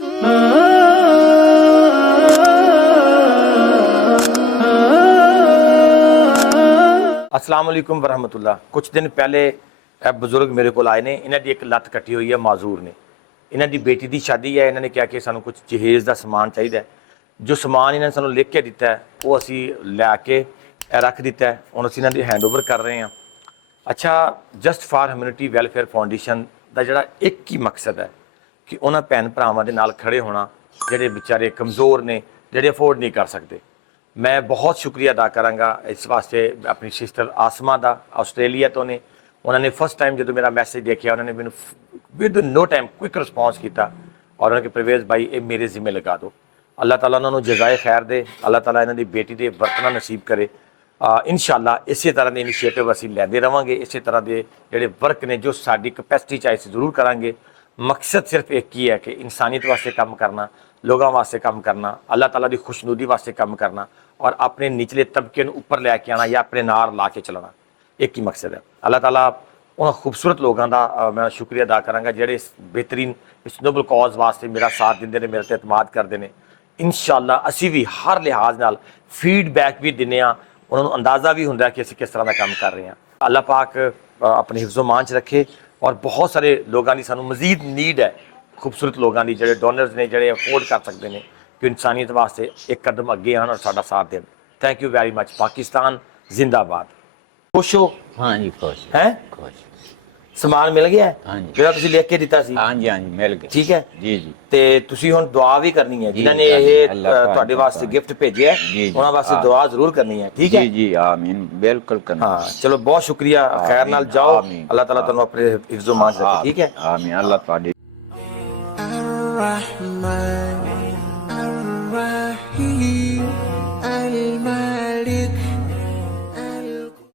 अस्सलाम वालेकुम वरहमतुल्लाह। कुछ दिन पहले बजुर्ग मेरे को आए ने, इन्हों की एक लत्त कटी हुई है, माजूर ने। इन्हों की बेटी की शादी है, इन्होंने कहा कि सानू कुछ जहेज़ का समान चाहिए। जो समान इन्होंने सानू लिख के दिता है वो असी लैके रख दिता है, हुण असी इन्हां दी हैंड ओवर कर रहे हैं। अच्छा, just for humanity welfare foundation का जिहड़ा एक ही मकसद है कि उन्हां भैन भरावां दे नाल खड़े होना जिहड़े बेचारे कमज़ोर ने, जिहड़े अफोर्ड नहीं कर सकते। मैं बहुत शुक्रिया अदा करांगा इस वास्ते अपनी सिस्टर आसमा का, आस्ट्रेलिया तो ने। उन्होंने फर्स्ट टाइम जो मेरा मैसेज देखा, उन्होंने मैंने with no time quick response किया और उन्होंने परवेज़ भाई ये मेरे जिम्मे लगा दो। अल्लाह ताला उन्होंने जज़ाए खैर दे, अल्लाह ताला इन्हों की बेटी के बरतना नसीब करे। इंशाअल्लाह इस तरह के इनिशिएटिव असीं लैंदे रहांगे, इस तरह के जिहड़े वर्क ने जो साडी कैपेसिटी चाहे जरूर करांगे। मकसद सिर्फ एक ही है कि इंसानियत वास्ते काम करना, लोगों वास्ते काम करना, अल्लाह ताला की खुशनुदी वास्ते काम करना और अपने निचले तबके ऊपर लैके आना या अपने नार ला के चलाना, एक ही मकसद है। अल्लाह ताला उन खूबसूरत लोगों का मैं शुक्रिया अदा करांगा जिहड़े इस बेहतरीन इस नोबल कॉज वास्ते मेरा साथ देंदे ने, मेरे ते एतमाद करते हैं। इंशाअल्लाह असी भी हर लिहाज नाल फीडबैक भी दिंदे आ, उन्होंने अंदाज़ा भी होंदा कि असी किस तरह का काम कर रहे हैं। अल्लाह पाक अपने हिफ्ज़ो मान च रखे और बहुत सारे लोगों की सानू मजीद नीड है, खूबसूरत लोगों की जिहड़े डोनर्स ने, जिहड़े अफोर्ड कर सकते हैं कि इंसानियत वास्ते एक कदम अगे आन और साडा साथ देन। Thank you very much. Pakistan जिंदाबाद। खुश हो? हाँ जी, खुश है। खुश। समान मिल गया है हाँ जी। ਜਿਹੜਾ ਤੁਸੀਂ ਲਿਖ ਕੇ ਦਿੱਤਾ ਸੀ? हाँ जी, हाँ जी, मिल गए। ठीक है जी जी। ਤੇ ਤੁਸੀਂ ਹੁਣ ਦੁਆ ਵੀ ਕਰਨੀ ਹੈ, जी, ਜਿਨ੍ਹਾਂ ਨੇ हाँ जी, ਇਹ अल्लाह पाक ਤੁਹਾਡੇ ਵਾਸਤੇ पाक। ਗਿਫਟ ਭੇਜਿਆ जी, जी, ਉਹਨਾਂ ਵਾਸਤੇ हाँ। ਦੁਆ ਜ਼ਰੂਰ ਕਰਨੀ ਹੈ। ठीक है जी जी, आमीन, बिल्कुल करना। हाँ, चलो बहुत शुक्रिया। खैर नाल आमीन, जाओ, आमीन। अल्लाह ताला तुहानू अपने हिफ्ज़ो मान रखे। ठीक है, आमीन, अल्लाह पाक। Ar-Rahman